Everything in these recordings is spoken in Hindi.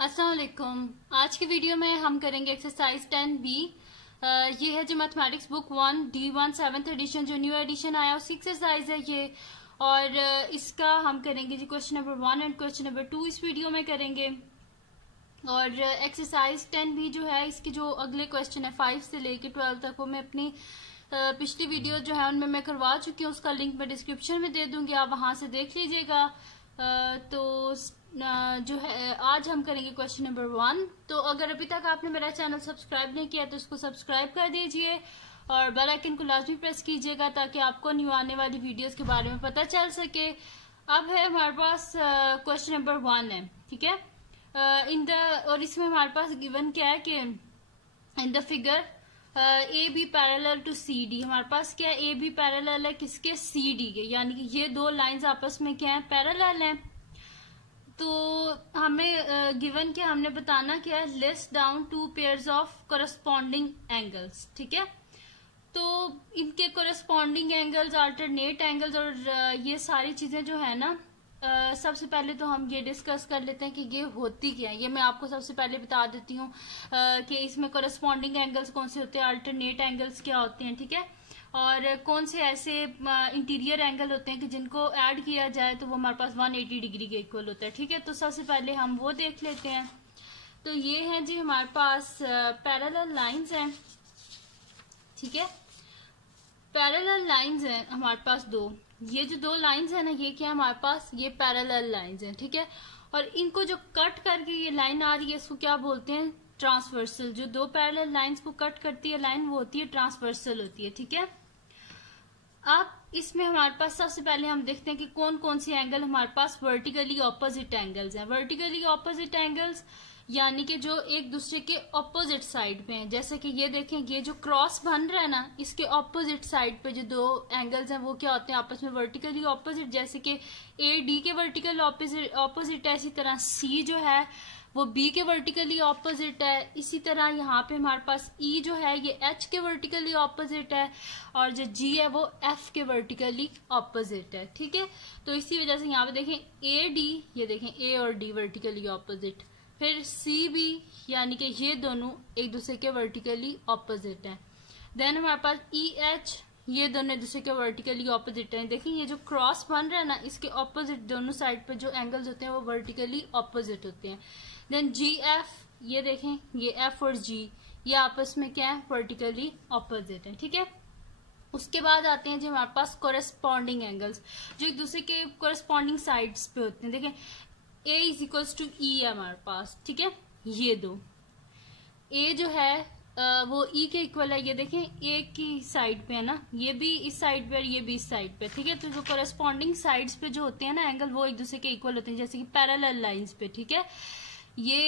अस्सलाम वालेकुम। आज की वीडियो में हम करेंगे एक्सरसाइज 10B। ये है जो mathematics book 1 D1 7th edition जो न्यू एडिशन आया उसकी एक्सरसाइज है ये। और इसका हम करेंगे जी question number 1 and question number 2 इस वीडियो में करेंगे। और एक्सरसाइज 10B जो है इसके जो अगले क्वेश्चन है 5 से लेके 12 तक वो मैं अपनी पिछली वीडियो जो है उनमें मैं करवा चुकी हूँ। उसका लिंक मैं डिस्क्रिप्शन में दे दूंगी, आप वहां से देख लीजिएगा। तो जो है आज हम करेंगे क्वेश्चन नंबर 1। तो अगर अभी तक आपने मेरा चैनल सब्सक्राइब नहीं किया तो इसको सब्सक्राइब कर दीजिए और बेल आइकन को लाजमी प्रेस कीजिएगा ताकि आपको न्यू आने वाली वीडियोस के बारे में पता चल सके। अब है हमारे पास क्वेश्चन नंबर 1 है, ठीक है। और इसमें हमारे पास गिवन क्या है कि in the figure A B parallel to C D. हमारे पास क्या है, ए बी पैरेलल है किसके, सी डी के, यानी कि ये दो लाइंस आपस में क्या है, पैरेलल हैं। तो हमें गिवन क्या, हमने बताना क्या है, list down two pairs of corresponding angles, ठीक है। तो इनके कोरस्पॉन्डिंग एंगल्स, अल्टरनेट एंगल्स और ये सारी चीजें जो है ना, सबसे पहले तो हम ये डिस्कस कर लेते हैं कि ये होती क्या है। ये मैं आपको सबसे पहले बता देती हूँ कि इसमें कोरस्पॉन्डिंग एंगल्स कौन से होते हैं, अल्टरनेट एंगल्स क्या होते हैं, ठीक है। और कौन से ऐसे इंटीरियर एंगल होते हैं कि जिनको ऐड किया जाए तो वो हमारे पास 180 डिग्री के इक्वल होता है, ठीक है। तो सबसे पहले हम वो देख लेते हैं। तो ये है जी हमारे पास पैरेलल लाइंस हैं, ठीक है। पैरेलल लाइंस हैं हमारे पास दो। ये जो दो लाइंस है ना, ये क्या है हमारे पास, ये पैरेलल लाइंस हैं, ठीक है। और इनको जो कट करके ये लाइन आ रही है इसको क्या बोलते हैं, ट्रांसवर्सल। जो दो पैरेलल लाइंस को कट करती है लाइन वो होती है ट्रांसवर्सल होती है, ठीक है। अब इसमें हमारे पास सबसे पहले हम देखते हैं कि कौन कौन सी एंगल हमारे पास वर्टिकली ऑपोजिट एंगल्स हैं। वर्टिकली ऑपोजिट एंगल्स यानी कि जो एक दूसरे के ऑपोजिट साइड पे हैं। जैसे कि ये देखें, ये जो क्रॉस बन रहा है ना, इसके ऑपोजिट साइड पे जो दो एंगल्स हैं वो क्या होते हैं, आपस में वर्टिकली ऑपोजिट। जैसे कि ए डी के वर्टिकल ऑपोजिट है, इसी तरह सी जो है वो बी के वर्टिकली ऑपोजिट है। इसी तरह यहाँ पे हमारे पास ई जो है ये एच के वर्टिकली ऑपोजिट है और जो जी है वो एफ के वर्टिकली ऑपोजिट है, ठीक है। तो इसी वजह से यहाँ पे देखें ए डी, ये देखें ए और डी वर्टिकली ऑपोजिट। फिर सी बी यानी कि ये दोनों एक दूसरे के वर्टिकली ऑपोजिट हैं। देन हमारे पास ई एच, ये दोनों एक दूसरे के वर्टिकली ऑपोजिट हैं। देखिए ये जो क्रॉस बन रहा है ना, इसके ऑपोजिट दोनों साइड पे जो एंगल्स होते हैं वो वर्टिकली ऑपोजिट होते हैं। देन जी एफ, ये देखें ये एफ और जी ये आपस में क्या है, वर्टिकली ऑपोजिट है, ठीक है। उसके बाद आते हैं जो हमारे पास कोरेस्पॉन्डिंग एंगल्स जो एक दूसरे के कोरेस्पॉन्डिंग साइड्स पे होते हैं। देखें ए इज इक्वल्स टू ई है हमारे पास, ठीक है। ये दो ए जो है वो ई के इक्वल है। ये देखें ए की साइड पे है ना, ये भी इस साइड पे और ये भी इस साइड पे, ठीक है। तो जो कोरेस्पॉन्डिंग साइड्स पे जो होते हैं ना एंगल वो एक दूसरे के इक्वल होते हैं, जैसे कि पैरेलल लाइंस पे, ठीक है। ये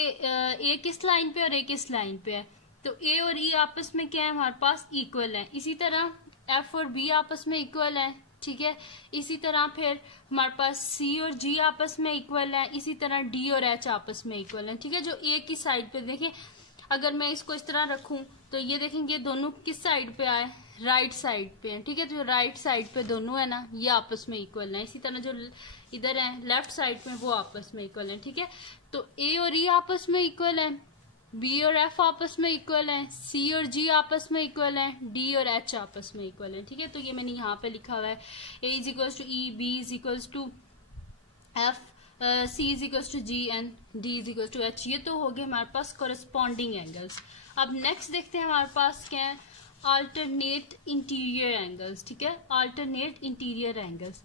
ए किस लाइन पे और ए किस लाइन पे है, तो ए और ई आपस में क्या है हमारे पास, इक्वल है। इसी तरह एफ और बी आपस में इक्वल है, ठीक है। इसी तरह फिर हमारे पास सी और जी आपस में इक्वल है। इसी तरह डी और एच आपस में इक्वल है, ठीक है। जो ए की साइड पे देखें, अगर मैं इसको इस तरह रखूं तो ये देखेंगे दोनों किस साइड पे आए, राइट साइड पे है, ठीक है। तो राइट साइड पे दोनों है ना ये आपस में इक्वल है। इसी तरह जो इधर है लेफ्ट साइड में वो आपस में इक्वल है, ठीक है। तो ए और ई आपस में इक्वल है, बी और एफ आपस में इक्वल है, सी और जी आपस में इक्वल है, डी और एच आपस में इक्वल है, ठीक है। तो ये मैंने यहाँ पे लिखा हुआ है A is equals to E, B is equals to F, C is equals to G and D is equals to H. ये तो हो गए हमारे पास कोरेस्पॉन्डिंग एंगल्स। अब नेक्स्ट देखते हैं हमारे पास क्या है, अल्टरनेट इंटीरियर एंगल्स, ठीक है। Alternate interior angles.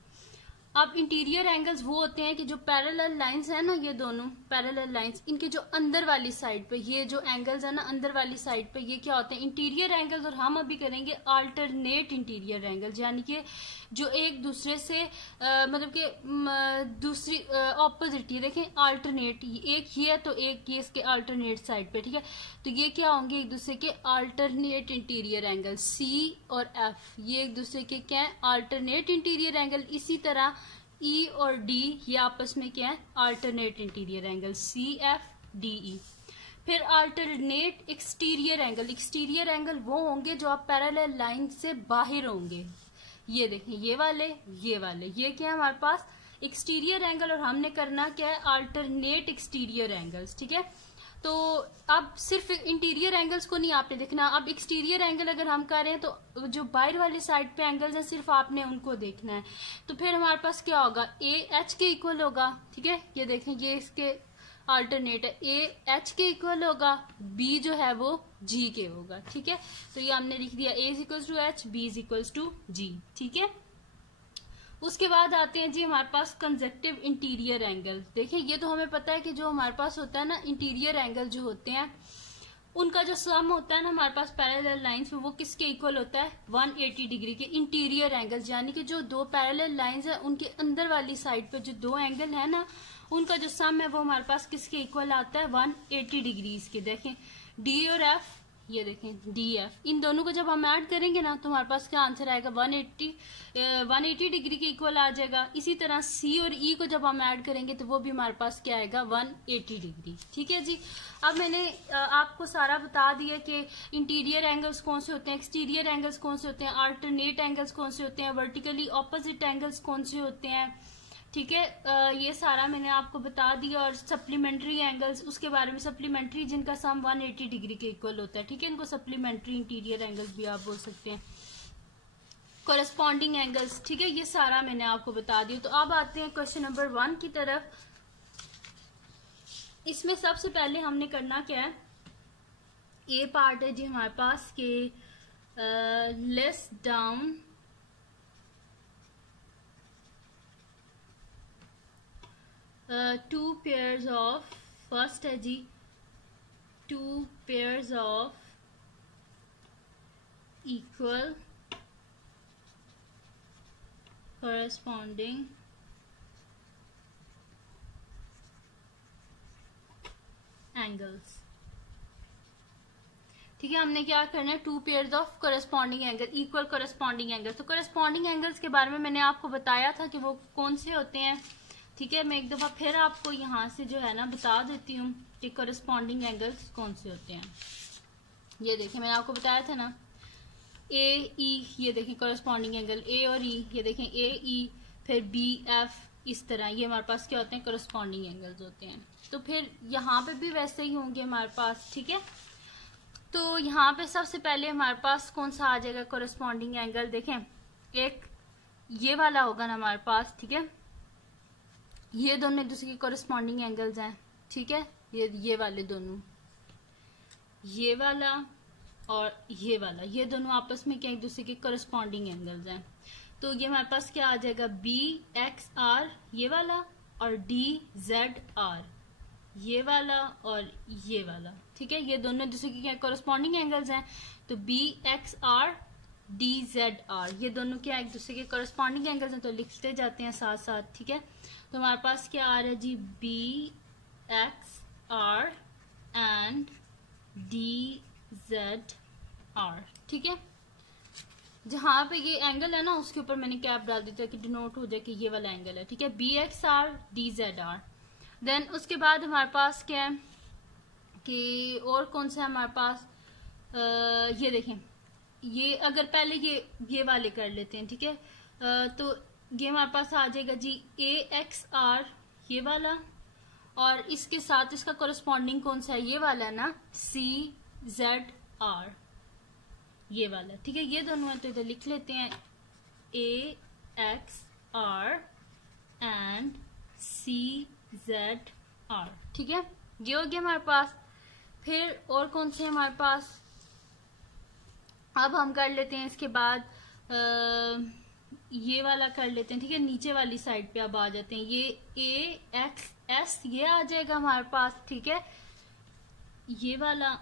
अब इंटीरियर एंगल्स वो होते हैं कि जो पैरेलल लाइंस है ना, ये दोनों पैरेलल लाइंस, इनके जो अंदर वाली साइड पे ये जो एंगल्स है ना अंदर वाली साइड पे, ये क्या होते हैं, इंटीरियर एंगल्स। और हम अभी करेंगे अल्टरनेट इंटीरियर एंगल्स, यानी कि जो एक दूसरे से मतलब कि दूसरी ऑपोजिट। ये देखें अल्टरनेट, एक ये है तो एक ये इसके अल्टरनेट साइड पे, ठीक है। तो ये क्या होंगे, एक दूसरे के अल्टरनेट इंटीरियर एंगल। सी और एफ ये एक दूसरे के क्या है, अल्टरनेट इंटीरियर एंगल। इसी तरह ई और डी ये आपस में क्या है, alternate interior angle, C F D E. फिर alternate exterior angle. Exterior angle वो होंगे जो आप पैरेलल लाइन से बाहर होंगे। ये देखें ये वाले ये क्या है हमारे पास एक्सटीरियर एंगल और हमने करना क्या है, अल्टरनेट एक्सटीरियर एंगल्स। ठीक है, तो अब सिर्फ इंटीरियर एंगल्स को नहीं आपने देखना, अब एक्सटीरियर एंगल अगर हम कर रहे हैं तो जो बाहर वाली साइड पे एंगल्स हैं सिर्फ आपने उनको देखना है। तो फिर हमारे पास क्या होगा, ए एच के इक्वल होगा। ठीक है, ये देखें ये इसके अल्टरनेट है, ए एच के इक्वल होगा, बी जो है वो जी के होगा। ठीक है, तो ये हमने लिख दिया, A is equals to H, B is equals to G. ठीक है, उसके बाद आते हैं जी हमारे पास कंजक्टिव इंटीरियर एंगल। देखिए ये तो हमें पता है कि जो हमारे पास होता है ना इंटीरियर एंगल जो होते हैं उनका जो सम होता है ना हमारे पास पैरेलल लाइंस में, वो किसके इक्वल होता है, 180 डिग्री के इंटीरियर एंगल्स। यानी कि जो दो पैरेलल लाइंस है उनके अंदर वाली साइड पे जो दो एंगल है ना उनका जो सम है वो हमारे पास किसके इक्वल आता है, 180 डिग्रीज के। देखें डी और एफ, ये देखें डी एफ, इन दोनों को जब हम ऐड करेंगे ना तो हमारे पास क्या आंसर आएगा, 180 डिग्री के इक्वल आ जाएगा। इसी तरह सी और ई को जब हम ऐड करेंगे तो वो भी हमारे पास क्या आएगा, 180 डिग्री। ठीक है जी, अब मैंने आपको सारा बता दिया कि इंटीरियर एंगल्स कौन से होते हैं, एक्सटीरियर एंगल्स कौन से होते हैं, अल्टरनेट एंगल्स कौन से होते हैं, वर्टिकली ऑपोजिट एंगल्स कौन से होते हैं। ठीक है, ये सारा मैंने आपको बता दिया। और सप्लीमेंट्री एंगल्स उसके बारे में, सप्लीमेंट्री जिनका सम 180 डिग्री के इक्वल होता है। ठीक है, इनको सप्लीमेंट्री इंटीरियर एंगल्स भी आप बोल सकते हैं, कोरेस्पॉन्डिंग एंगल्स। ठीक है, ये सारा मैंने आपको बता दिया। तो अब आते हैं क्वेश्चन नंबर 1 की तरफ। इसमें सबसे पहले हमने करना क्या है, ए पार्ट है जी हमारे पास के lays down two pairs of, first है जी two pairs of equal corresponding angles. ठीक है, हमने क्या करना है, two pairs of corresponding angle, equal corresponding angle. तो करस्पॉन्डिंग एंगल्स के बारे में मैंने आपको बताया था कि वो कौन से होते हैं। ठीक है, मैं एक दफा फिर आपको यहाँ से जो है ना बता देती हूँ कि करस्पॉन्डिंग एंगल्स कौन से होते हैं। ये देखिए मैंने आपको बताया था ना, ए ई, ये देखें करस्पॉन्डिंग एंगल ए और ई, ये देखें ए ई, फिर बी एफ, इस तरह ये हमारे पास क्या होते हैं, करस्पॉन्डिंग एंगल्स होते हैं। तो फिर यहाँ पे भी वैसे ही होंगे हमारे पास। ठीक है, तो यहाँ पे सबसे पहले हमारे पास कौन सा आ जाएगा करस्पॉन्डिंग एंगल, देखें एक ये वाला होगा ना हमारे पास। ठीक है, ये दोनों एक दूसरे के करस्पॉन्डिंग एंगल्स हैं। ठीक है, ये वाले दोनों, ये वाला और ये वाला, ये दोनों आपस में क्या एक दूसरे के करस्पॉन्डिंग एंगल्स हैं। तो ये हमारे पास क्या आ जाएगा, बी एक्स आर ये वाला और डी जेड आर ये वाला और ये वाला। ठीक है, ये दोनों दूसरे के क्या करस्पॉन्डिंग एंगल्स हैं। तो B X R D Z R ये दोनों क्या एक दूसरे के करस्पॉन्डिंग एंगल्स हैं, तो लिखते जाते हैं साथ साथ। ठीक है, तो हमारे पास क्या आ रहा है जी, B X R and D Z R. ठीक है, जहां पे ये एंगल है ना उसके ऊपर मैंने कैप डाल दी ताकि डिनोट हो जाए कि ये वाला एंगल है। ठीक है, B X R D Z R. Then उसके बाद हमारे पास क्या है कि और कौन सा है हमारे पास, ये देखें, ये अगर पहले ये वाले कर लेते हैं। ठीक है, तो ये हमारे पास आ जाएगा जी ए एक्स आर ये वाला, और इसके साथ इसका कोरेस्पॉन्डिंग कौन सा है, ये वाला ना, सी जेड आर ये वाला। ठीक है, ये दोनों है तो इधर लिख लेते हैं, A X R and C Z R. ठीक है, ये हो गया हमारे पास। फिर और कौन से हमारे पास, अब हम कर लेते हैं इसके बाद ये वाला कर लेते हैं। ठीक है, नीचे वाली साइड पे अब आ जाते हैं, ये ए एक्स एस ये आ जाएगा हमारे पास। ठीक है, ये वाला,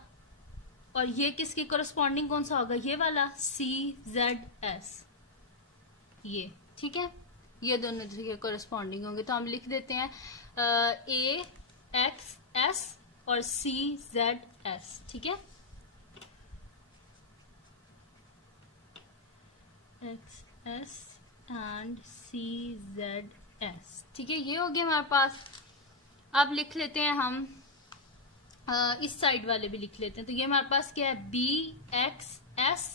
और ये किसके कोरेस्पॉन्डिंग कौन सा होगा, ये वाला सी जेड एस ये। ठीक है, ये दोनों के कोरेस्पॉन्डिंग होंगे, तो हम लिख देते हैं ए एक्स एस और सी जेड एस। ठीक है, X S and C Z S. ठीक है, ये हो गया हमारे पास। अब लिख लेते हैं हम इस साइड वाले भी लिख लेते हैं। तो ये हमारे पास क्या है, B X S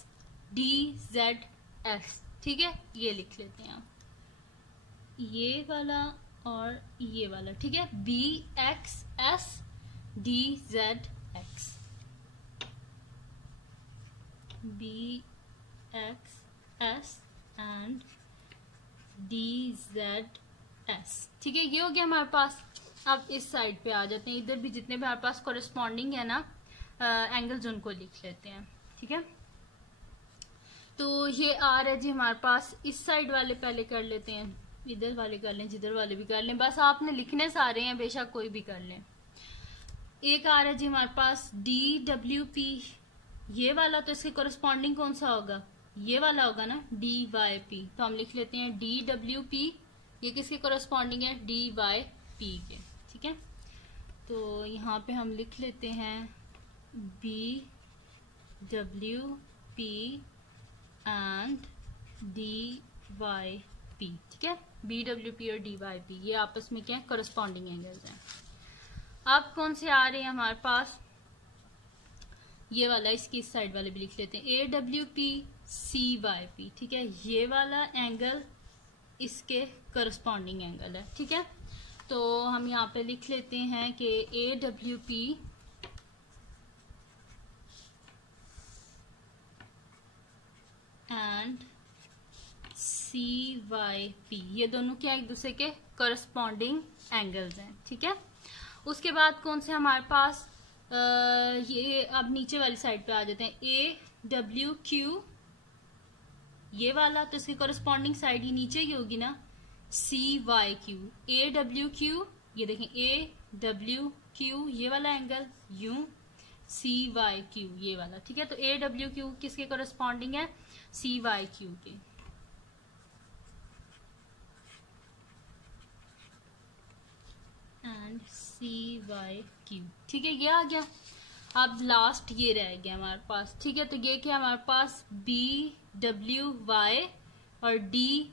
D Z S. ठीक है, ये लिख लेते हैं आप, ये वाला और ये वाला, ठीक है, B X S D Z X, B X S and D Z S, ठीक है। ये हो गया हमारे पास। अब इस साइड पे आ जाते हैं, इधर भी जितने भी हमारे पास कोरिस्पॉन्डिंग है ना एंगल्स उनको लिख लेते हैं, ठीक है। तो ये आर है जी हमारे पास, इस साइड वाले पहले कर लेते हैं, इधर वाले कर लें, जिधर वाले भी कर लें, बस आपने लिखने सारे हैं, बेशक कोई भी कर लें। एक आ रहा है जी हमारे पास डी डब्ल्यू पी, ये वाला, तो इसके कोरिस्पॉन्डिंग कौन सा होगा, ये वाला होगा ना, डी वाई पी, तो हम लिख लेते हैं डी डब्ल्यू पी, ये किसके कोरिस्पॉन्डिंग है, डी वाई पी के, ठीक है। तो यहाँ पे हम लिख लेते हैं B W P and D Y P, ठीक है। बी डब्ल्यू पी और डी वाई पी ये आपस में क्या है, कोरिस्पॉन्डिंग एंगल्स हैं। अब कौन से आ रहे हैं हमारे पास, ये वाला, इसकी इस साइड वाले भी लिख लेते हैं, A W P C Y P, ठीक है। ये वाला एंगल इसके कोरिस्पॉन्डिंग एंगल है, ठीक है। तो हम यहाँ पे लिख लेते हैं कि A W P and C Y P, ये दोनों क्या एक दूसरे के कोरिस्पॉन्डिंग एंगल्स हैं, ठीक है। उसके बाद कौन से हमारे पास ये अब नीचे वाली साइड पे आ जाते हैं, ए डब्ल्यू क्यू, ये वाला, तो इसकी कोरिस्पॉन्डिंग साइड ही नीचे ही होगी ना, C Y Q, A W Q, ये देखें ए डब्ल्यू क्यू, ये वाला एंगल यूं, सी वाई क्यू ये वाला, ठीक है। तो ए डब्ल्यू क्यू किसके कोरिस्पॉन्डिंग है, सी वाई क्यू के, एंड सी वाई क्यू, ठीक है। ये आ गया। अब लास्ट ये रह गया हमारे पास, ठीक है। तो ये क्या हमारे पास बी डब्ल्यू वाई और डी,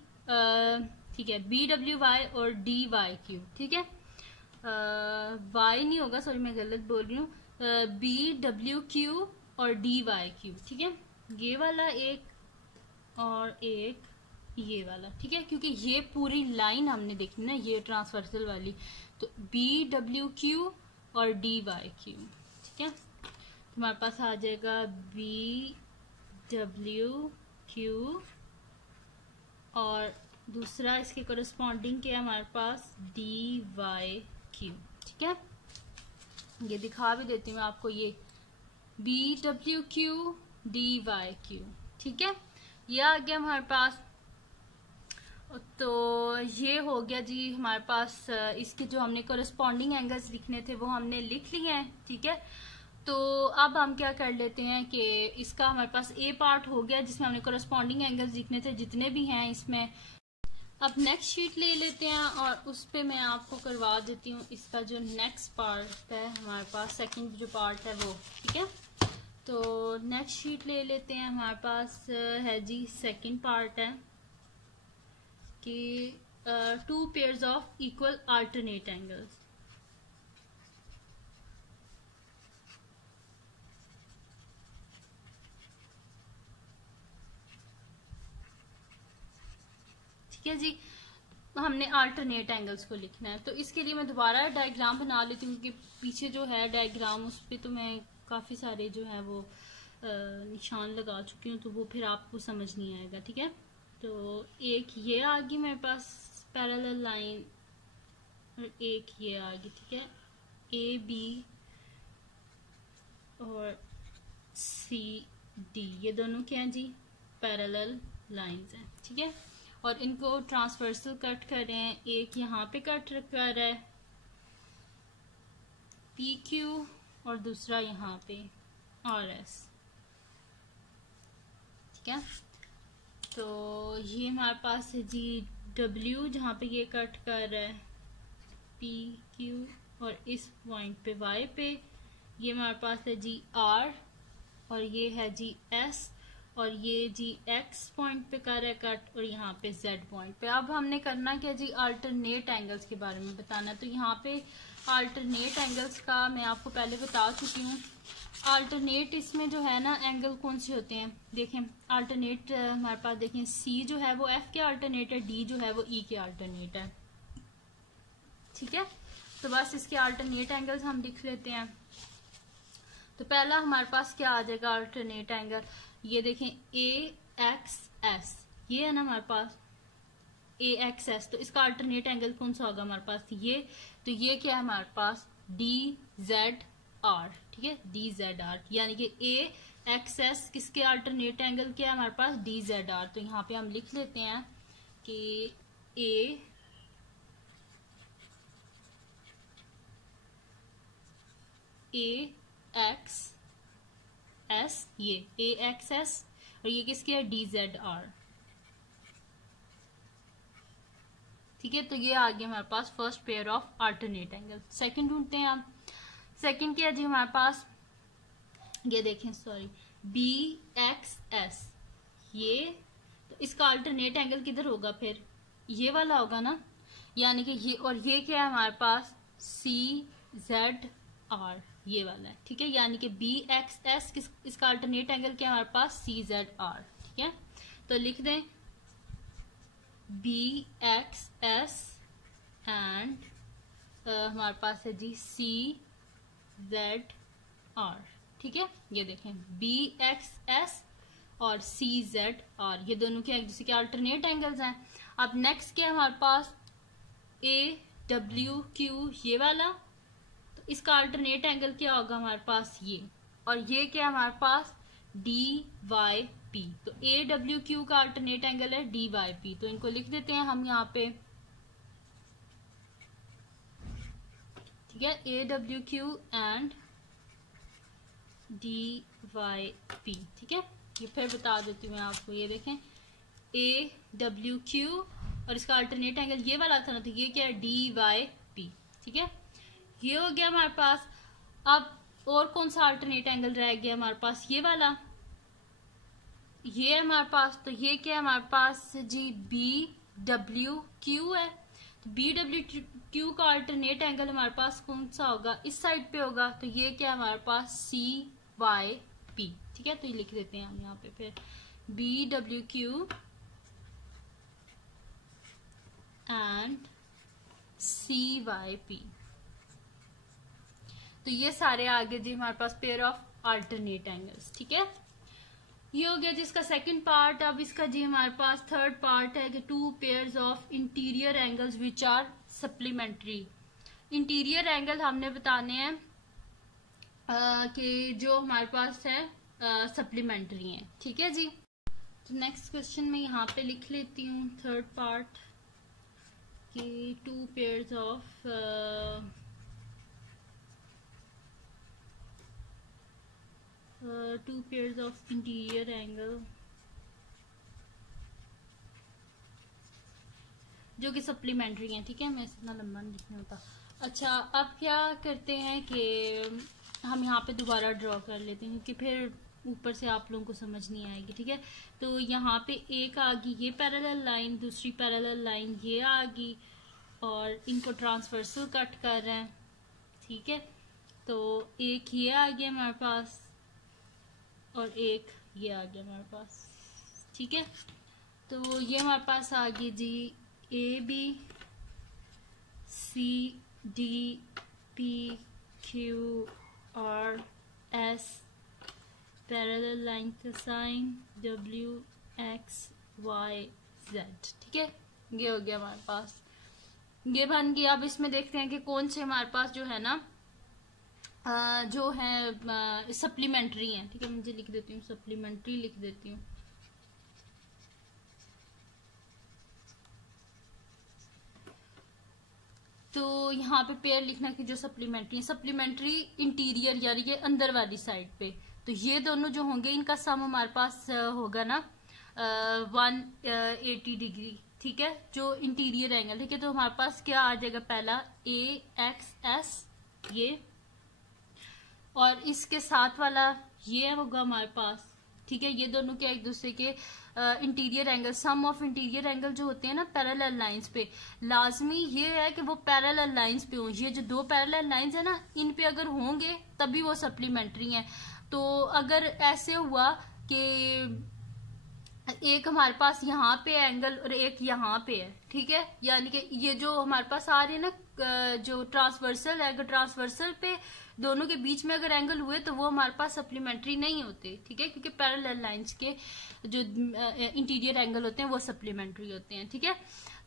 ठीक है, बी डब्ल्यू वाई और डी वाई क्यू, ठीक है। वाई नहीं होगा, सॉरी मैं गलत बोल रही हूँ, बी डब्ल्यू क्यू और डी वाई क्यू, ठीक है। ये वाला एक और एक ये वाला, ठीक है, क्योंकि ये पूरी लाइन हमने देखनी ना, ये ट्रांसवर्सल वाली, तो बी डब्ल्यू क्यू और डी वाई क्यू, ठीक है। हमारे पास आ जाएगा बी डब्ल्यू क्यू और दूसरा इसके कोरिस्पॉन्डिंग क्या है हमारे पास, डी वाई क्यू, ठीक है। ये दिखा भी देती हूँ आपको, ये B W Q D Y Q, ठीक है। ये आ गया हमारे पास। तो ये हो गया जी हमारे पास, इसके जो हमने कोरिस्पॉन्डिंग एंगल्स लिखने थे वो हमने लिख लिए हैं, ठीक है। तो अब हम क्या कर लेते हैं कि इसका हमारे पास ए पार्ट हो गया जिसमें हमने कोरिस्पॉन्डिंग एंगल्स लिखने थे जितने भी हैं इसमें। अब नेक्स्ट शीट ले लेते हैं और उस पे मैं आपको करवा देती हूँ इसका जो नेक्स्ट पार्ट है हमारे पास, सेकंड जो पार्ट है वो, ठीक है। तो नेक्स्ट शीट ले लेते हैं, हमारे पास है जी सेकंड पार्ट है कि 2 pairs of equal alternate angles, ठीक है जी। हमने अल्टरनेट एंगल्स को लिखना है, तो इसके लिए मैं दोबारा डायग्राम बना लेती हूँ क्योंकि पीछे जो है डायग्राम उस पर तो मैं काफ़ी सारे जो है वो निशान लगा चुकी हूँ, तो वो फिर आपको समझ नहीं आएगा, ठीक है। तो एक ये आ गई मेरे पास पैरेलल लाइन और एक ये आ गई, ठीक है, ए बी और सी डी, ये दोनों क्या हैं जी, पैरेलल लाइंस हैं, ठीक है। और इनको ट्रांसवर्सल कट कर रहे हैं, एक यहाँ पे कट कर रहा है पी क्यू और दूसरा यहाँ पे आर एस, ठीक है। तो ये हमारे पास है जी डब्ल्यू जहाँ पे ये कट कर रहा है पी क्यू, और इस पॉइंट पे वाई पे ये हमारे पास है जी आर, और ये है जी एस, और ये जी एक्स पॉइंट पे कर रहा है कट, और यहाँ पे जेड पॉइंट पे। अब हमने करना क्या जी, अल्टरनेट एंगल्स के बारे में बताना। तो यहाँ पे अल्टरनेट एंगल्स का मैं आपको पहले बता चुकी हूँ। अल्टरनेट इसमें जो है ना एंगल कौन से होते हैं, देखें अल्टरनेट हमारे पास देखें सी जो है वो एफ के अल्टरनेट है, डी जो है वो ई के अल्टरनेट है। ठीक है, तो बस इसके अल्टरनेट एंगल्स हम लिख लेते हैं। तो पहला हमारे पास क्या आ जाएगा अल्टरनेट एंगल, ये देखें ए एक्स एस, ये है ना हमारे पास ए एक्स एस, तो इसका अल्टरनेट एंगल कौन सा होगा हमारे पास ये, तो ये क्या है हमारे पास डी जेड आर। ठीक है, डी जेड आर, यानी कि ए एक्स एस किसके अल्टरनेट एंगल क्या है हमारे पास डी जेड आर। तो यहाँ पे हम लिख लेते हैं कि ए एक्स एस, ये ए एक्स एस और ये किसके है डी जेड आर। ठीक है, तो ये आ गया हमारे पास first pair of alternate angle. Second ढूंढते हैं हम, सेकंड क्या जी हमारे पास, ये देखें सॉरी बी एक्स एस, ये तो इसका अल्टरनेट एंगल किधर होगा फिर, ये वाला होगा ना, यानी कि ये, और ये क्या है हमारे पास सी जेड आर, ये वाला है। ठीक है, यानी कि बी एक्स एस इसका अल्टरनेट एंगल क्या है हमारे पास सी जेड आर। ठीक है, तो लिख दें बी एक्स एस एंड हमारे पास है जी सी जेड आर। ठीक है, ये देखें बी एक्स एस और सी जेड आर, ये दोनों के एक दूसरे के अल्टरनेट एंगल्स हैं। अब नेक्स्ट क्या है हमारे पास ए डब्ल्यू क्यू, ये वाला, तो इसका अल्टरनेट एंगल क्या होगा हमारे पास ये, और ये क्या है हमारे पास डी वाई पी। तो ए डब्ल्यू क्यू का अल्टरनेट एंगल है डी वाई पी, तो इनको लिख देते हैं हम यहाँ पे। ठीक है, A W Q and D Y P. ठीक है, ये फिर बता देती हूँ मैं आपको, ये देखें ए डब्ल्यू क्यू और इसका अल्टरनेट एंगल ये वाला था ना, तो ये क्या है डी वाई पी। ठीक है, ये हो गया हमारे पास। अब और कौन सा अल्टरनेट एंगल रह गया हमारे पास, ये वाला, ये है हमारे पास, तो ये क्या है हमारे पास जी बी डब्ल्यू क्यू है। तो बी डब्ल्यू क्यू का अल्टरनेट एंगल हमारे पास कौन सा होगा, इस साइड पे होगा, तो ये क्या है हमारे पास सी वाई पी। ठीक है, तो ये लिख देते हैं हम यहाँ पे फिर B W Q and C Y P. तो ये सारे आगे जी हमारे पास पेयर ऑफ अल्टरनेट एंगल्स। ठीक है, ये हो गया जिसका सेकंड पार्ट। अब इसका जी हमारे पास थर्ड पार्ट है कि two pairs of interior angles which are supplementary. Interior angle हमने बताने हैं कि जो हमारे पास है सप्लीमेंट्री हैं। ठीक है जी, तो नेक्स्ट क्वेश्चन में यहाँ पे लिख लेती हूँ थर्ड पार्ट कि two pairs of two pairs of interior angle जो कि सप्लीमेंट्री हैं। ठीक है, मैं इतना लंबा नहीं लिखना होता। अच्छा, अब क्या करते हैं कि हम यहाँ पे दोबारा ड्रॉ कर लेते हैं क्योंकि फिर ऊपर से आप लोगों को समझ नहीं आएगी। ठीक है, तो यहाँ पे एक आ गई ये पैरेलल लाइन, दूसरी पैरेलल लाइन ये आ गई और इनको ट्रांसवर्सल कट कर रहे हैं। ठीक है, तो एक ये आ गया हमारे पास और एक ये आ गया हमारे पास। ठीक है, तो ये हमारे पास आ गई जी A B C D P Q R S parallel line का sign W X Y Z. ठीक है, ये हो गया हमारे पास, ये बन गया। अब इसमें देखते हैं कि कौन से हमारे पास जो है ना जो है सप्लीमेंट्री हैं। ठीक है, मुझे लिख देती हूँ सप्लीमेंट्री लिख देती हूँ। तो यहाँ पे पेयर लिखना कि जो सप्लीमेंट्री है, सप्लीमेंट्री इंटीरियर यानी कि अंदर वाली साइड पे, तो ये दोनों जो होंगे इनका सम हमारे पास होगा ना 180 डिग्री। ठीक है, जो इंटीरियर एंगल। ठीक है, तो हमारे पास क्या आ जाएगा, पहला ए एक्स एस ये, और इसके साथ वाला ये होगा हमारे पास। ठीक है, ये दोनों क्या एक दूसरे के interior angle, sum of interior angle जो होते हैं ना पैरेलल लाइंस पे, लाजमी ये है कि वो पैरेलल लाइंस पे हों। ये जो दो पैरेलल लाइंस है ना, इन पे अगर होंगे तभी वो सप्लीमेंट्री हैं, तो अगर ऐसे हुआ कि एक हमारे पास यहाँ पे एंगल और एक यहाँ पे है, ठीक है, यानी कि ये जो हमारे पास आ रहे हैं ना जो ट्रांसवर्सल है, अगर ट्रांसवर्सल पे दोनों के बीच में अगर एंगल हुए तो वो हमारे पास सप्लीमेंट्री नहीं होते, ठीक है, क्योंकि पैरेलल लाइंस के जो इंटीरियर एंगल होते हैं वो सप्लीमेंट्री होते हैं, ठीक है।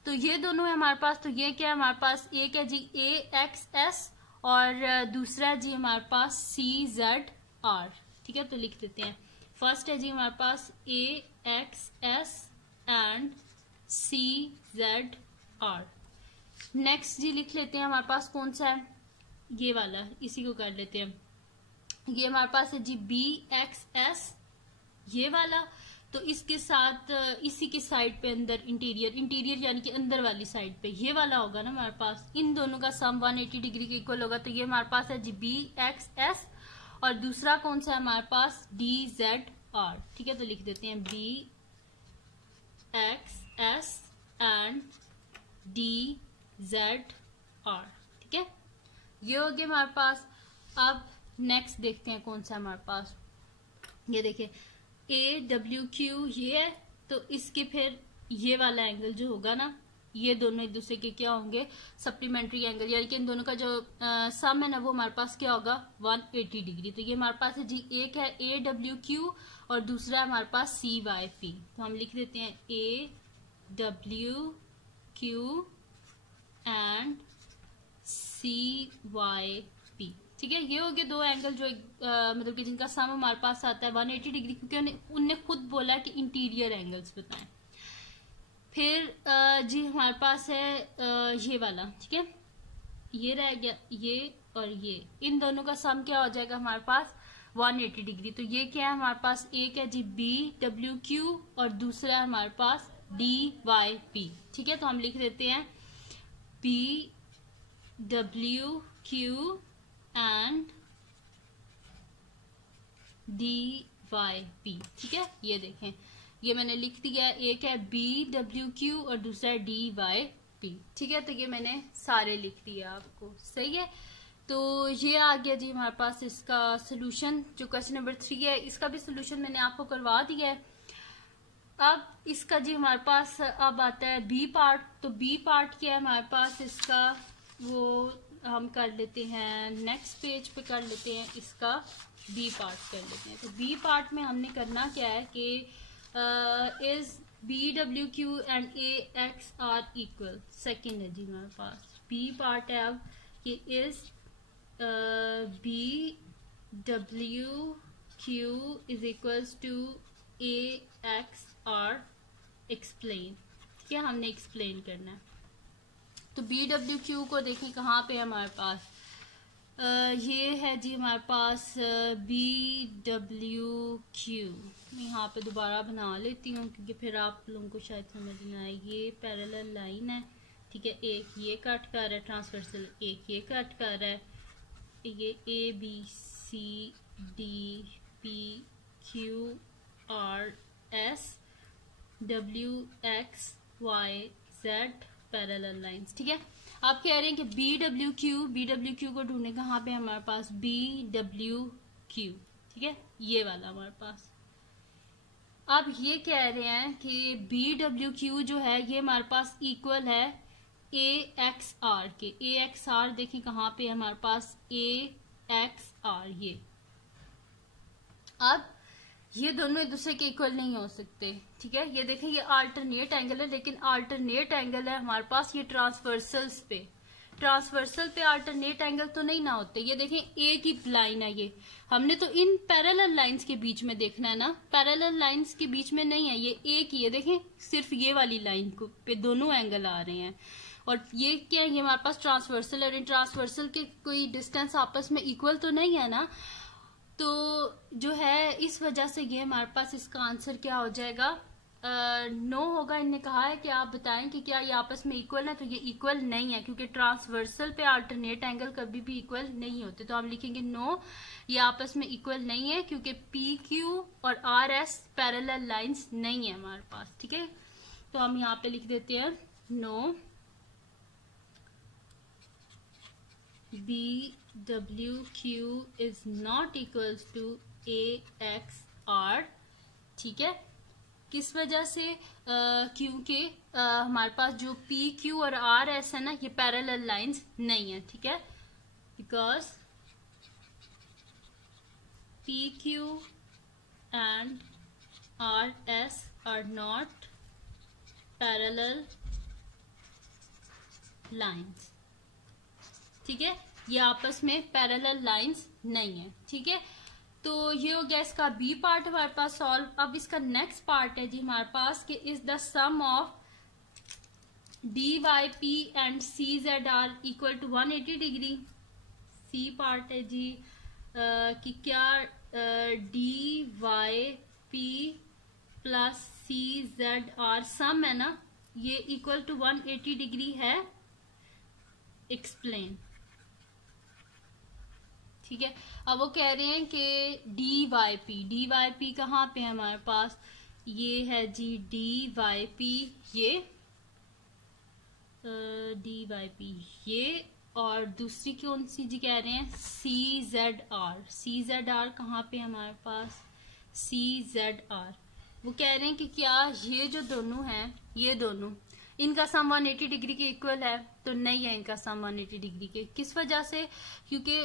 तो ये दोनों है हमारे पास। तो ये क्या है हमारे पास, एक है जी AXS और दूसरा है जी हमारे पास CZR, ठीक है। तो लिख देते हैं, फर्स्ट है जी हमारे पास AXS एंड CZR। नेक्स्ट जी लिख लेते हैं हमारे पास कौन सा है, ये वाला, इसी को कर लेते हैं। ये हमारे पास है जी BXS, ये वाला। तो इसके साथ इसी के साइड पे अंदर इंटीरियर यानी कि अंदर वाली साइड पे ये वाला होगा ना हमारे पास, इन दोनों का सम 180 डिग्री के इक्वल होगा। तो ये हमारे पास है जी BXS और दूसरा कौन सा है हमारे पास DZR, ठीक है। तो लिख देते हैं BXS एंड DZR, ठीक है। ये हो गया हमारे पास। अब नेक्स्ट देखते हैं कौन सा हमारे पास, ये देखिए AWQ ये है। तो इसके फिर ये वाला एंगल जो होगा ना, ये दोनों एक दूसरे के क्या होंगे, सप्लीमेंट्री एंगल, यानी कि इन दोनों का जो सम है ना वो हमारे पास क्या होगा 180 डिग्री। तो ये हमारे पास है जी, एक है AWQ और दूसरा है हमारे पास CYP। तो हम लिख देते हैं AWQ एंड CYP, ठीक है। ये हो गए दो एंगल जो मतलब कि जिनका सम हमारे पास आता है 180 डिग्री, क्योंकि उनने खुद बोला कि इंटीरियर एंगल्स बताएं। फिर जी हमारे पास है ये वाला, ठीक है, ये रह गया ये और ये, इन दोनों का सम क्या हो जाएगा हमारे पास 180 डिग्री। तो ये क्या है हमारे पास, एक है जी BWQ और दूसरा है हमारे पास DYP, ठीक है। तो हम लिख देते हैं BWQ एंड DYP, ठीक है। ये देखें, ये मैंने लिख दिया, एक है BWQ और दूसरा है DYP, ठीक है। तो ये मैंने सारे लिख दिया आपको, सही है। तो ये आ गया जी हमारे पास इसका सोल्यूशन। जो क्वेश्चन नंबर 3 है इसका भी सोल्यूशन मैंने आपको करवा दिया है। अब इसका जी हमारे पास अब आता है बी पार्ट। तो बी पार्ट क्या है हमारे पास इसका, वो हम कर लेते हैं नेक्स्ट पेज पे कर लेते हैं, इसका बी पार्ट कर लेते हैं। तो बी पार्ट में हमने करना क्या है कि is BWQ and AXR equal, second है जी हमारे पास। बी पार्ट है अब कि is BWQ is equals to AXR explain, ठीक है, हमने एक्सप्लेन करना है। तो BWQ को देखें कहाँ पे है हमारे पास, ये है जी हमारे पास BWQ। मैं यहाँ पे दोबारा बना लेती हूँ क्योंकि फिर आप लोगों को शायद समझ ना आए। ये पैरेलल लाइन है, ठीक है, एक ये कट कर रहा है ट्रांसवर्सल, एक ये कट कर रहा है, ये ABCDPQRS WXYZ पैरेलल लाइंस, ठीक है। आप कह रहे हैं कि BWQ को ढूंढने कहाँ पे हमारे पास BWQ, ठीक है, ये वाला हमारे पास। अब ये कह रहे हैं कि BWQ जो है ये हमारे पास इक्वल है AXR के। AXR देखें कहाँ पे हमारे पास AXR, ये। अब ये दोनों एक दूसरे के इक्वल नहीं हो सकते, ठीक है। ये देखें ये अल्टरनेट एंगल है, लेकिन अल्टरनेट एंगल है हमारे पास ये ट्रांसवर्सल्स पे। ट्रांसवर्सल पे अल्टरनेट एंगल तो नहीं ना होते। ये देखें एक ही लाइन है, ये हमने तो इन पैरेलल लाइंस के बीच में देखना है ना, पैरेलल लाइंस के बीच में नहीं है, ये एक ही है। देखें सिर्फ ये वाली लाइन को पे दोनों एंगल आ रहे हैं, और ये क्या है, ये हमारे पास ट्रांसवर्सल, और इन ट्रांसवर्सल के कोई डिस्टेंस आपस में इक्वल तो नहीं है ना। तो जो है इस वजह से ये हमारे पास इसका आंसर क्या हो जाएगा, नो होगा। इनने कहा है कि आप बताएं कि क्या ये आपस में इक्वल है, तो ये इक्वल नहीं है क्योंकि ट्रांसवर्सल पे अल्टरनेट एंगल कभी भी इक्वल नहीं होते। तो हम लिखेंगे नो, ये आपस में इक्वल नहीं है क्योंकि PQ और RS पैरेलल लाइंस नहीं है हमारे पास, ठीक है। तो हम यहाँ पे लिख देते हैं no, BWQ is not equals to AXR, ठीक है। किस वजह से? क्योंकि हमारे पास जो PQ और RS है ना, ये पैरेलल लाइंस नहीं है, ठीक है। Because PQ and RS are not parallel lines, ठीक है। ये आपस में पैरेलल लाइंस नहीं है, ठीक है। तो ये हो गया इसका बी पार्ट हमारे पास सॉल्व। अब इसका नेक्स्ट पार्ट है जी हमारे पास कि is the sum of DYP and CZR equal to 180 degree. C part है जी कि क्या DYP प्लस CZR सम है ना, ये इक्वल टू 180 डिग्री है। एक्सप्लेन, ठीक है। अब वो कह रहे हैं कि DYP कहाँ पे है हमारे पास? ये है जी DYP, ये DYP ये, और दूसरी कौन सी जी कह रहे हैं? CZR कहाँ पे है हमारे पास? CZR वो कह रहे हैं कि क्या ये जो दोनों हैं, ये दोनों इनका सम 180 डिग्री के इक्वल है? तो नहीं है इनका सम 180 डिग्री के। किस वजह से? क्योंकि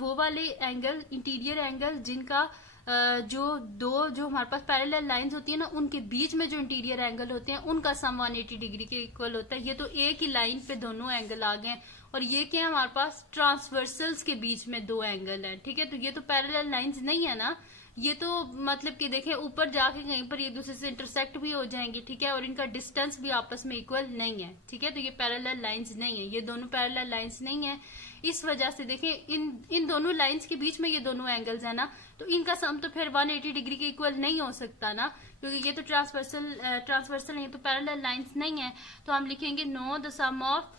वो वाले एंगल, इंटीरियर एंगल जिनका जो हमारे पास पैरेलल लाइंस होती है ना, उनके बीच में जो इंटीरियर एंगल होते हैं उनका सम 180 डिग्री के इक्वल होता है। ये तो एक ही लाइन पे दोनों एंगल आ गए, और ये क्या है हमारे पास? ट्रांसवर्सल्स के बीच में दो एंगल है, ठीक है। तो ये तो पैरेलल लाइंस नहीं है ना, ये तो मतलब कि देखें ऊपर जाके कहीं पर ये दूसरे से इंटरसेक्ट भी हो जाएंगे, ठीक है, और इनका डिस्टेंस भी आपस में इक्वल नहीं है, ठीक है। तो ये पैरेलल लाइंस नहीं है, ये दोनों पैरेलल लाइंस नहीं है। इस वजह से देखें इन दोनों लाइंस के बीच में ये दोनों एंगल्स है ना, तो इनका सम तो फिर 180 डिग्री के इक्वल नहीं हो सकता ना, क्योंकि ये तो ट्रांसवर्सल नहीं, तो पैरेलल लाइंस नहीं है। तो हम लिखेंगे no, the sum of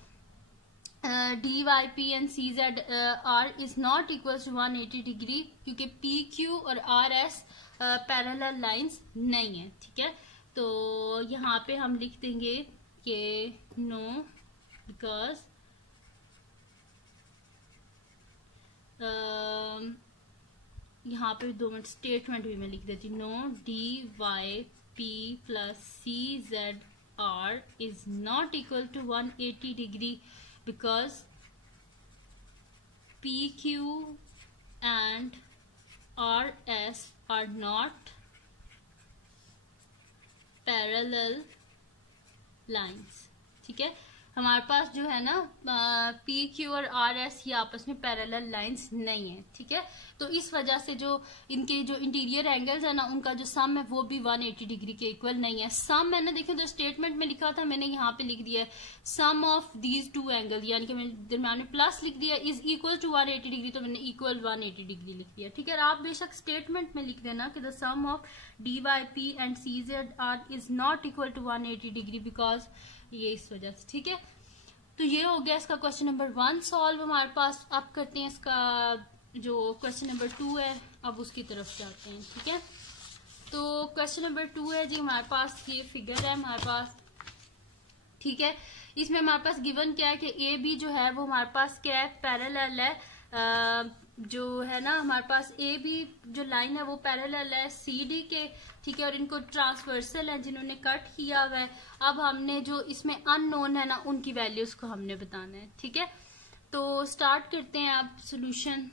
DYP and CZR is not equal to 180 degree, क्योंकि PQ और RS पैरेलल लाइंस नहीं है, ठीक है। तो यहाँ पे हम लिख देंगे कि नो, बिकॉज यहाँ पे 2 मिनट स्टेटमेंट भी मैं लिख देती हूँ। No DYP plus CZR is not equal to 180 degree because PQ and RS are not parallel lines, ठीक है। हमारे पास जो है ना PQ और RS ये आपस में पैरेलल लाइंस नहीं है, ठीक है। तो इस वजह से जो इनके जो इंटीरियर एंगल्स है ना, उनका जो सम है वो भी 180 डिग्री के इक्वल नहीं है। सम मैंने देखिए जो स्टेटमेंट में लिखा था, मैंने यहाँ पे लिख दिया है सम ऑफ दीज टू एंगल, यानी कि मैंने दरम्यान में प्लस लिख दिया, इज इक्वल टू 180 डिग्री, तो मैंने इक्वल 180 डिग्री लिख दिया, ठीक है। आप बेशक स्टेटमेंट में लिख देना कि the sum of DYP and CZR is not equal to 180 degree because ये इस वजह से, ठीक है। तो ये हो गया इसका क्वेश्चन नंबर 1 सॉल्व हमारे पास। अब करते हैं इसका जो क्वेश्चन नंबर 2 है, अब उसकी तरफ जाते हैं, ठीक है। तो क्वेश्चन नंबर 2 है जी हमारे पास, ये फिगर है हमारे पास, ठीक है। इसमें हमारे पास गिवन क्या है कि AB जो है वो हमारे पास क्या है? पैरेलल है, जो है ना हमारे पास AB जो लाइन है वो पैरेलल है CD के, ठीक है, और इनको ट्रांसवर्सल है जिन्होंने कट किया हुआ है। अब हमने जो इसमें अननोन है ना, उनकी वैल्यूज को हमने बताना है, ठीक है। तो स्टार्ट करते हैं आप सोल्यूशन,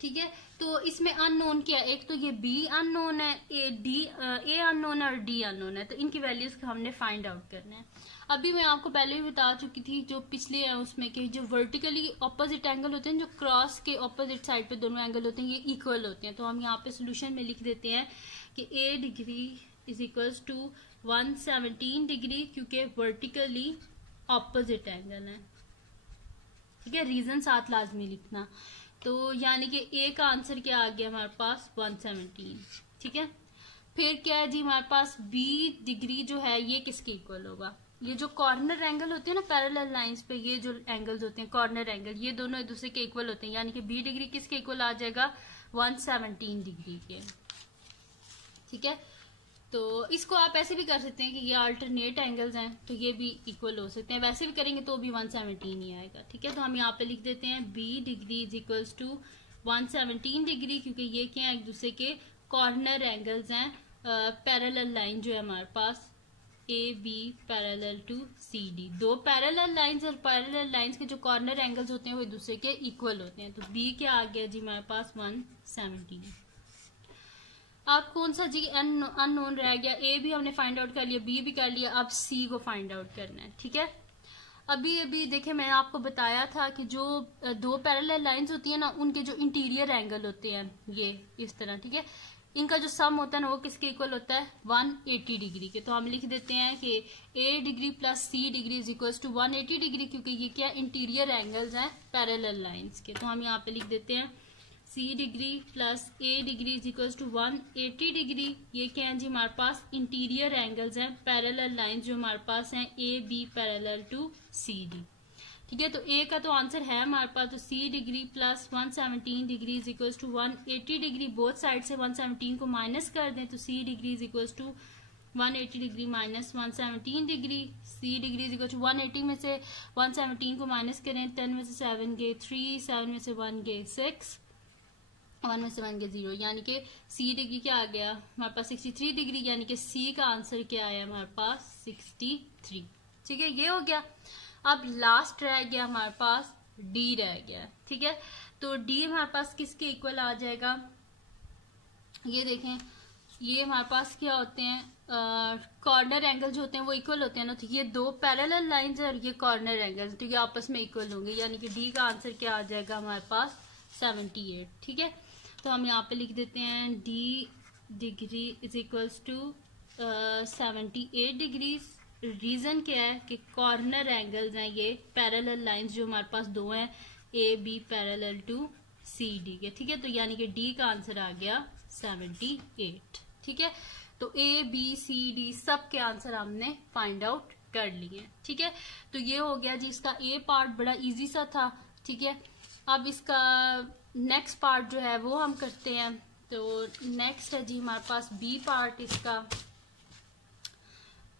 ठीक है। तो इसमें अननोन क्या है? एक तो ये B अननोन है, A अननोन है और D अननोन है, तो इनकी वैल्यूज को हमने फाइंड आउट करना है। अभी मैं आपको पहले भी बता चुकी थी जो पिछले है उसमें कि जो वर्टिकली ऑपोजिट एंगल होते हैं, जो क्रॉस के ऑपोजिट साइड पे दोनों एंगल होते हैं, ये इक्वल होते हैं। तो हम यहाँ पे सोल्यूशन में लिख देते हैं कि A degree is equals to 117 degree, क्योंकि वर्टिकली ऑपोजिट एंगल है, ठीक है। रीजन साथ लाजमी लिखना। तो यानी कि A का आंसर क्या आ गया हमारे पास? 117, ठीक है। फिर क्या है जी हमारे पास? B डिग्री जो है ये किसके इक्वल होगा? ये जो कॉर्नर एंगल होते हैं ना पैरेलल लाइंस पे, ये जो एंगल्स होते हैं कॉर्नर एंगल, ये दोनों एक दूसरे के इक्वल होते हैं, यानी कि B डिग्री किसके इक्वल आ जाएगा? 117 डिग्री के, ठीक है। तो इसको आप ऐसे भी कर सकते हैं कि ये अल्टरनेट एंगल्स हैं तो ये भी इक्वल हो सकते हैं, वैसे भी करेंगे तो भी 117 ही आएगा। ठीक है, तो हम यहाँ पे लिख देते हैं b degree is equals to 117 degree, क्योंकि ये क्या है, एक दूसरे के कॉर्नर एंगल्स हैं। पैरेलल लाइन जो है हमारे पास A B parallel to C D, दो पैरेलल लाइंस और पैरेलल लाइंस के जो कॉर्नर एंगल्स होते हैं वो एक दूसरे के इक्वल होते हैं। तो बी क्या आ गया जी हमारे पास 117। अब कौन सा जी अननोन रह गया, ए भी हमने फाइंड आउट कर लिया, बी भी कर लिया, अब सी को फाइंड आउट करना है। ठीक है, अभी देखे मैंने आपको बताया था कि जो दो पैरेलल लाइंस होती है ना उनके जो इंटीरियर एंगल होते हैं ये इस तरह, ठीक है, इनका जो सम होता है ना वो किसके इक्वल होता है 180 डिग्री के। तो हम लिख देते हैं कि a degree plus c degree is equal to 180 degree, क्योंकि ये क्या इंटीरियर एंगल्स हैं पैरेलल लाइंस के। तो हम यहाँ पे लिख देते हैं c degree plus a degree is equal to 180 degree. ये क्या है जी हमारे पास इंटीरियर एंगल्स हैं पैरेलल लाइंस जो हमारे पास हैं a b parallel to c d। ठीक है, तो a का तो आंसर है हमारे पास, तो c degree plus 117 degree is equal to 180 degree, both side से 117 को माइनस कर दें तो c degree is equal to 180 degree minus 117 degree. c degree is equal to 180 में से 117 को माइनस करें, 10 में से 7 गए 3, 7 में से 1 गए 6, 1 में से 1 गए 0, यानी कि c डिग्री क्या आ गया हमारे पास 63 डिग्री, यानी कि c का आंसर क्या आया हमारे पास 63। ठीक है, ये हो गया। अब लास्ट रह गया हमारे पास d रह गया। ठीक है, तो d हमारे पास किसके इक्वल आ जाएगा, ये देखें, ये हमारे पास क्या होते हैं कॉर्नर एंगल जो होते हैं वो इक्वल होते हैं ना, तो ये दो पैरेलल लाइंस है और ये कॉर्नर एंगल्स, तो ये आपस में इक्वल होंगे, यानी कि d का आंसर क्या आ जाएगा हमारे पास 78। ठीक है, तो हम यहाँ पे लिख देते हैं d degree is equals to 78 degrees. Reason क्या है कि कॉर्नर एंगल्स हैं ये पैरेलल लाइंस जो हमारे पास दो हैं A B parallel to C D के। ठीक है, तो यानी कि डी का आंसर आ गया 78। ठीक है, तो ए बी सी डी सब के आंसर हमने फाइंड आउट कर लिए। ठीक है, तो ये हो गया जी इसका ए पार्ट, बड़ा इजी सा था। ठीक है, अब इसका नेक्स्ट पार्ट जो है वो हम करते हैं। तो नेक्स्ट है जी हमारे पास बी पार्ट इसका।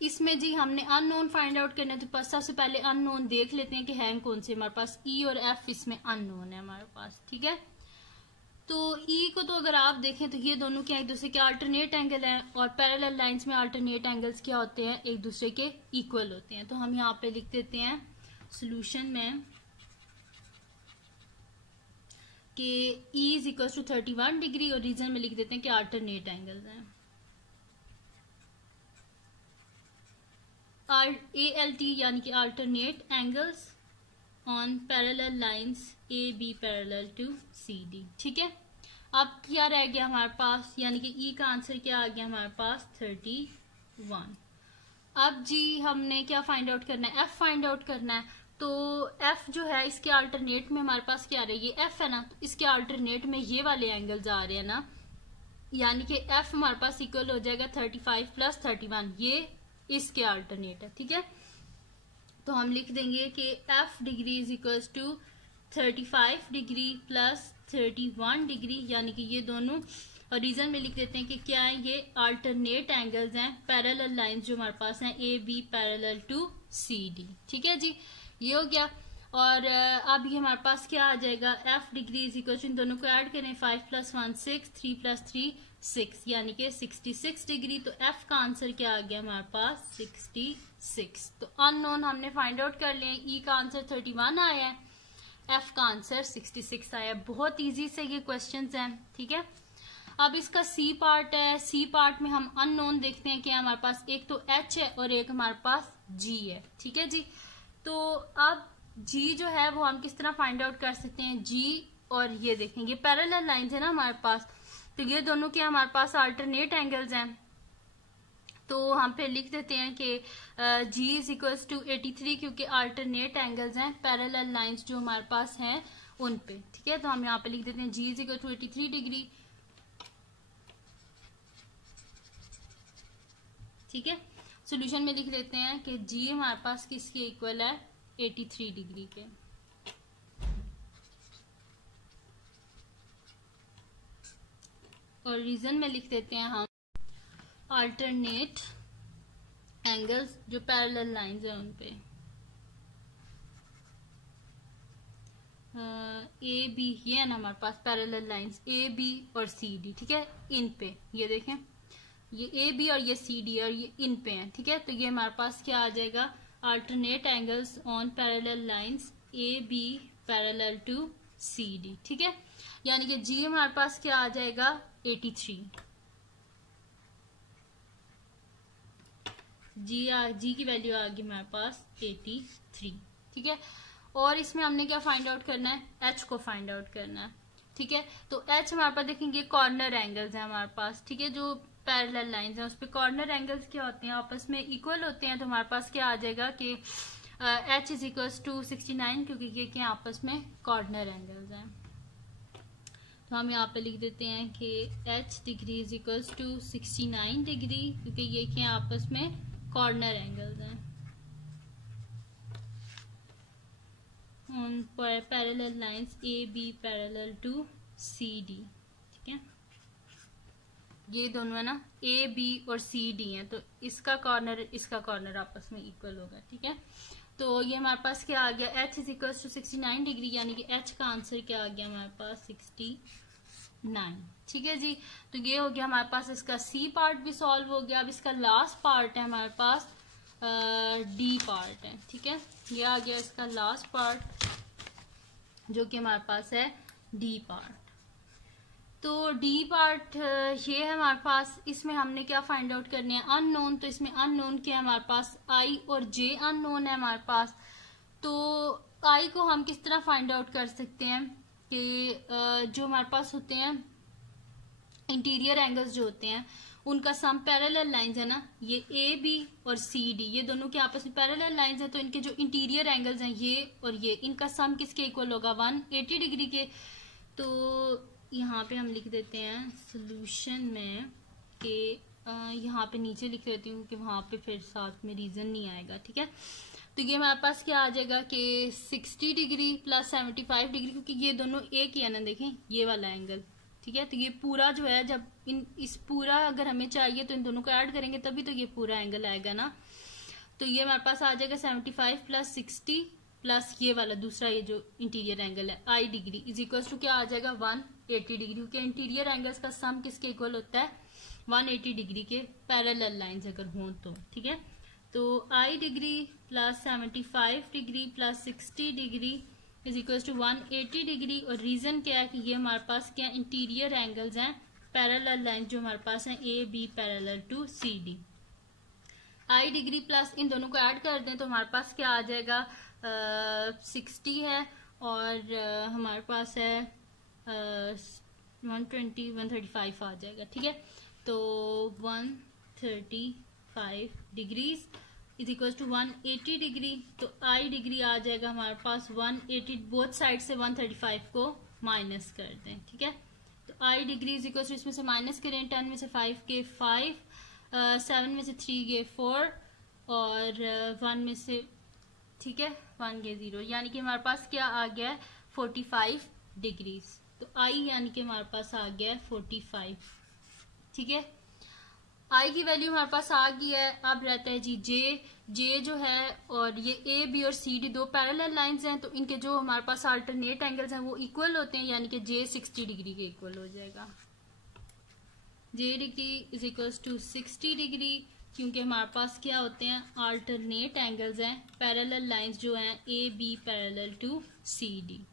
इसमें जी हमने अननोन फाइंड आउट करना है, तो सबसे पहले अननोन देख लेते हैं कि हैं कौन से हमारे पास। ई और एफ इसमें अननोन है हमारे पास। ठीक है, तो ई को तो अगर आप देखें तो ये दोनों क्या एक दूसरे के अल्टरनेट एंगल हैं, और पैरेलल लाइंस में अल्टरनेट एंगल्स क्या होते हैं, एक दूसरे के इक्वल होते हैं। तो हम यहाँ पे लिख देते हैं सोल्यूशन में कि E is equal to 31 degree, और रीजन में लिख देते हैं कि अल्टरनेट एंगल्स हैं। ALT यानी कि alternate angles on parallel lines A B parallel to C D. ठीक है, अब क्या रह गया हमारे पास, यानी कि ई का आंसर क्या आ गया हमारे पास 31। अब जी हमने क्या फाइंड आउट करना है, एफ फाइंड आउट करना है। तो एफ जो है इसके अल्टरनेट में हमारे पास क्या आ रहा है, ये एफ है ना, तो इसके अल्टरनेट में ये वाले एंगल्स आ रहे हैं ना, यानी कि एफ हमारे पास इक्वल हो जाएगा 35 प्लस 31, ये इसके अल्टरनेट है। ठीक है, तो हम लिख देंगे कि F degree is equal to 35 degree plus 31 degree, यानी कि ये दोनों, और रीजन में लिख देते हैं कि क्या है, ये अल्टरनेट एंगल्स हैं पैरेलल लाइंस जो हमारे पास हैं A B parallel to C D. ठीक है जी, ये हो गया। और अब ये हमारे पास क्या आ जाएगा, F degree is equal to, इन दोनों को ऐड करें, 5 प्लस 1 6, 3 प्लस 3 6, यानी कि 66 डिग्री। तो एफ का आंसर क्या आ गया हमारे पास 66। तो अननोन हमने फाइंड आउट कर लिया। ई का आंसर 31 आया है, एफ का आंसर 66 आया। बहुत इजी से ये क्वेश्चंस हैं। ठीक है, अब इसका सी पार्ट है। सी पार्ट में हम अननोन देखते हैं कि हमारे पास एक तो एच है और एक हमारे पास जी है। ठीक है जी, तो अब जी जो है वो हम किस तरह फाइंड आउट कर सकते हैं, जी और ये देखेंगे पैरेलल लाइंस है ना हमारे पास, तो ये दोनों के हमारे पास अल्टरनेट एंगल्स हैं। तो हम फिर लिख देते हैं कि जी इज इक्वल्स टू 83, क्योंकि अल्टरनेट एंगल्स हैं पैरेलल लाइंस जो हमारे पास हैं उन पे। ठीक है, तो हम यहाँ पे लिख देते हैं जी इज इक्वल टू 83 डिग्री। ठीक है, सोल्यूशन में लिख देते हैं कि जी हमारे पास किसके इक्वल है 83 डिग्री के। और रीजन में लिख देते हैं हम अल्टरनेट एंगल्स जो पैरेलल लाइंस है उन पे ए बी, ये है ना हमारे पास पैरेलल लाइंस ए बी और सी डी, ठीक है। इन पे ये देखें, ये ए बी और ये सी डी और ये इन पे है, ठीक है। तो ये हमारे पास क्या आ जाएगा, alternate angles on parallel lines A B parallel to C D, ठीक है। यानी कि जी हमारे पास क्या आ जाएगा 83, जी की वैल्यू आ गई हमारे पास 83, ठीक है। और इसमें हमने क्या फाइंड आउट करना है, एच को फाइंड आउट करना है, ठीक है। तो एच हमारे पास देखेंगे कॉर्नर एंगल्स है हमारे पास, ठीक है। जो पैरेलल लाइंस है उस पे कॉर्नर एंगल्स क्या होते हैं, आपस में इक्वल होते हैं। तो हमारे पास क्या आ जाएगा कि एच इज इक्वल्स टू 69, क्योंकि ये क्या आपस में कॉर्नर एंगल्स हैं। तो हम यहाँ पे लिख देते हैं कि H degree is equals to 69 degree, क्योंकि ये क्या आपस में कॉर्नर एंगल्स हैं on parallel lines A B parallel to C D, ठीक है। ये दोनों है ना, ए बी और सी डी है, तो इसका कॉर्नर आपस में इक्वल होगा, ठीक है। तो ये हमारे पास क्या आ गया, H is equal to 69 degree, यानी कि एच का आंसर क्या आ गया हमारे पास 69, ठीक है जी। तो ये हो गया हमारे पास, इसका सी पार्ट भी सॉल्व हो गया। अब इसका लास्ट पार्ट है हमारे पास डी पार्ट है, ठीक है। ये आ गया इसका लास्ट पार्ट जो कि हमारे पास है डी पार्ट। तो डी पार्ट ये है हमारे पास, इसमें हमने क्या फाइंड आउट करने हैं, अननोन। तो इसमें अननोन क्या है हमारे पास, आई और जे अननोन है हमारे पास। तो आई को हम किस तरह फाइंड आउट कर सकते हैं कि जो हमारे पास होते हैं इंटीरियर एंगल्स जो होते हैं उनका सम पैरेलल लाइंस है ना, ये ए बी और सी डी, ये दोनों के आपस में पैरेलल लाइंस हैं। तो इनके जो इंटीरियर एंगल्स हैं ये और ये, इनका सम किसके इक्वल होगा, 180 डिग्री के। तो यहाँ पे हम लिख देते हैं सोल्यूशन में कि यहाँ पे नीचे लिख देती हूँ कि वहां पे फिर साथ में रीजन नहीं आएगा, ठीक है। तो ये हमारे पास क्या आ जाएगा कि 60 डिग्री प्लस 75 डिग्री, क्योंकि ये दोनों एक ही है ना, देखें ये वाला एंगल, ठीक है। तो ये पूरा जो है, जब इस पूरा अगर हमें चाहिए तो इन दोनों को ऐड करेंगे तभी तो ये पूरा एंगल आएगा ना। तो ये हमारे पास आ जाएगा 75 प्लस 60 प्लस ये वाला दूसरा, ये जो इंटीरियर एंगल है आई डिग्री इज इक्वल टू क्या आ जाएगा 180 डिग्री, क्योंकि इंटीरियर एंगल्स का सम किसके इक्वल होता है 180 डिग्री के पैरेलल लाइंस अगर हों तो, ठीक है। तो I degree plus 75 degree plus 60 degree is equal to 180 degree. और रीजन क्या है कि ये हमारे पास क्या इंटीरियर एंगल्स हैं, पैरेलल लाइन जो हमारे पास है A B parallel to C D. I degree plus इन दोनों को ऐड कर दें तो हमारे पास क्या आ जाएगा 60 है और हमारे पास है 135 आ जाएगा, ठीक है। तो 135 degrees is equal to 180 degree. तो आई डिग्री आ जाएगा हमारे पास 180, बोथ साइड से 135 को माइनस कर दें, ठीक है। तो I degree is equal to इसमें से माइनस करें, 10 में से 5 के 5, 7 में से 3 के 4 और 1 में से, ठीक है, 1 के 0, यानी कि हमारे पास क्या आ गया 45 डिग्रीज। तो आई यानी कि हमारे पास आ गया 45, ठीक है। आई की वैल्यू हमारे पास आ गई है। अब रहता है जी जे जो है, और ये ए बी और सी डी दो पैरेलल लाइंस हैं, तो इनके जो हमारे पास अल्टरनेट एंगल्स हैं वो इक्वल होते हैं, यानी कि जे 60 डिग्री के इक्वल हो जाएगा। J degree is equal to 60 degree, क्योंकि हमारे पास क्या होते हैं अल्टरनेट एंगल्स हैं, पैरेलल लाइंस जो हैं A B parallel to C D,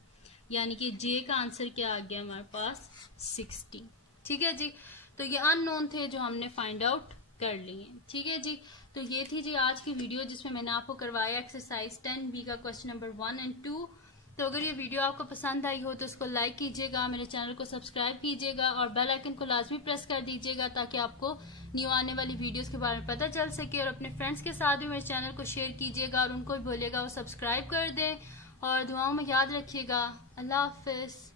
यानी कि जे का आंसर क्या आ गया हमारे पास 60, ठीक है जी। तो ये अननोन थे जो हमने फाइंड आउट कर लिए, ठीक है जी। तो ये थी जी आज की वीडियो जिसमें मैंने आपको करवाया एक्सरसाइज 10B का क्वेश्चन नंबर 1 और 2। तो अगर ये वीडियो आपको पसंद आई हो तो इसको लाइक कीजिएगा, मेरे चैनल को सब्सक्राइब कीजिएगा और बेल आइकन को लाजमी प्रेस कर दीजिएगा ताकि आपको न्यू आने वाली वीडियोस के बारे में पता चल सके। और अपने फ्रेंड्स के साथ भी मेरे चैनल को शेयर कीजिएगा और उनको भी बोलिएगा वो सब्सक्राइब कर दें। और दुआओं में याद रखिएगा। अल्लाह हाफिज।